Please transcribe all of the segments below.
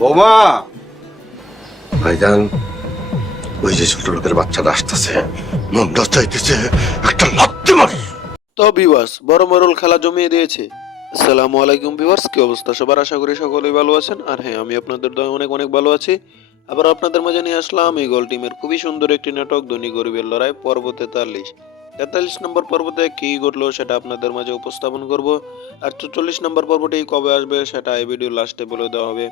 বৌমা! ভাইজান ওই যে ছোট লোকের বাচ্চাটা আসতেছে মনটা চাইতেছে একটা লাত্তি মারি। তো ভিউয়ার্স বড় মরল খেলা জমিয়ে দিয়েছে। আসসালামু আলাইকুম ভিউয়ার্স কি অবস্থা? সবার আশা করি সকলেই ভালো আছেন। আর হ্যাঁ আমি আপনাদের দয় অনেক অনেক ভালো আছি। আবার আপনাদের মাঝে নিয়ে আসলাম এই গোল টিমের খুবই সুন্দর একটি নাটক ধনী গরিবের লড়াই পর্ব তেতাল্লিশ। তেতাল্লিশ নম্বর পর্বতে কি ঘটলো সেটা আপনাদের মাঝে উপস্থাপন করব। আর চল্লিশ নম্বর পর্বটি কবে আসবে সেটা এই ভিডিও লাস্টে বলে দেওয়া হবে।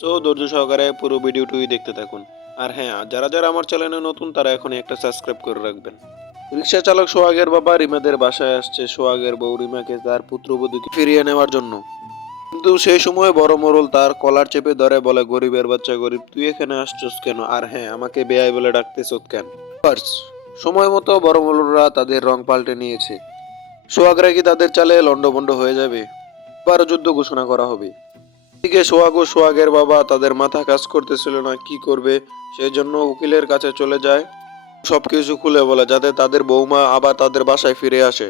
সো ধৈর্য সহকারে পুরো ভিডিওটি দেখতে থাকুন। আর হ্যাঁ যারা যারা আমার চ্যানেলে নতুন, তারা এখনই একটা সাবস্ক্রাইব করে রাখবেন। রিক্সা চালক সোহাগের বাবা রিমাদের বাসায় আসছে। সোহাগের বউ রিমাকে তার পুত্রবধূকে ফিরিয়ে নেওয়ার জন্য। কিন্তু সেই সময় বড় মোরল তার কলার চেপে ধরে, বলে, গরিবের বাচ্চা, গরিব, তুই এখানে আসছস কেন? আর হ্যাঁ আমাকে বেয়াই বলে ডাকতেছ কেন? সময় মতো বড় মোরলরা তাদের রং পাল্টে নিয়েছে। সোহাগরা কি তাদের চালে লন্ডভন্ড হয়ে যাবে? আবার যুদ্ধ ঘোষণা করা হবে। এদিকে সোহাগ ও সোহাগের বাবা তাদের মাথা কাজ করতেছিল না, কি করবে? সেই জন্য উকিলের কাছে চলে যায়। সব কিছু খুলে বলে, যাতে তাদের বৌমা আবার তাদের বাসায় ফিরে আসে।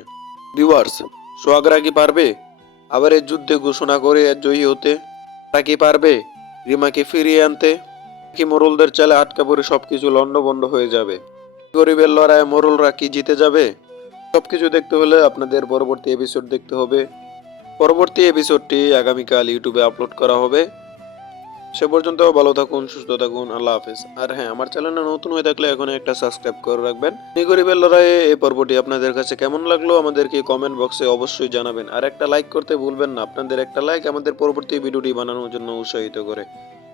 ভিউয়ার্স সোহাগরা কি পারবে? আবার এই যুদ্ধে ঘোষণা করে জয়ী হতে। তারা কি পারবে? রিমাকে ফিরিয়ে আনতে? কি মোরলদের চালে আটকা পড়ে সবকিছু লন্ডভন্ড হয়ে যাবে? গরিবের লড়াইয়ে মোরলরা কি জিতে যাবে? সব কিছু দেখতে হলে আপনাদের পরবর্তী এপিসোড দেখতে হবে। পরবর্তী এপিসোডটি আগামীকাল ইউটিউবে আপলোড করা হবে। সে পর্যন্ত ভালো থাকুন, সুস্থ থাকুন, আল্লাহ হাফেজ। আর হ্যাঁ আমার চ্যানেলে নতুন হয়ে থাকলে এখন একটা সাবস্ক্রাইব করে রাখবেন। গরিবের লড়াইয়ে এই পর্বটি আপনাদের কাছে কেমন লাগল আমাদেরকে কমেন্ট বক্সে অবশ্যই জানাবেন। আর একটা লাইক করতে ভুলবেন না, আপনাদের একটা লাইক আমাদের পরবর্তী ভিডিওটি বানানোর জন্য উৎসাহিত করে।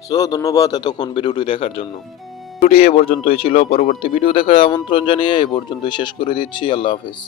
সো ধন্যবাদ এতক্ষণ ভিডিওটি দেখার জন্য। ভিডিওটি এ পর্যন্তই ছিল। পরবর্তী ভিডিও দেখার আমন্ত্রণ জানিয়ে এ পর্যন্তই শেষ করে দিচ্ছি। আল্লাহ হাফেজ।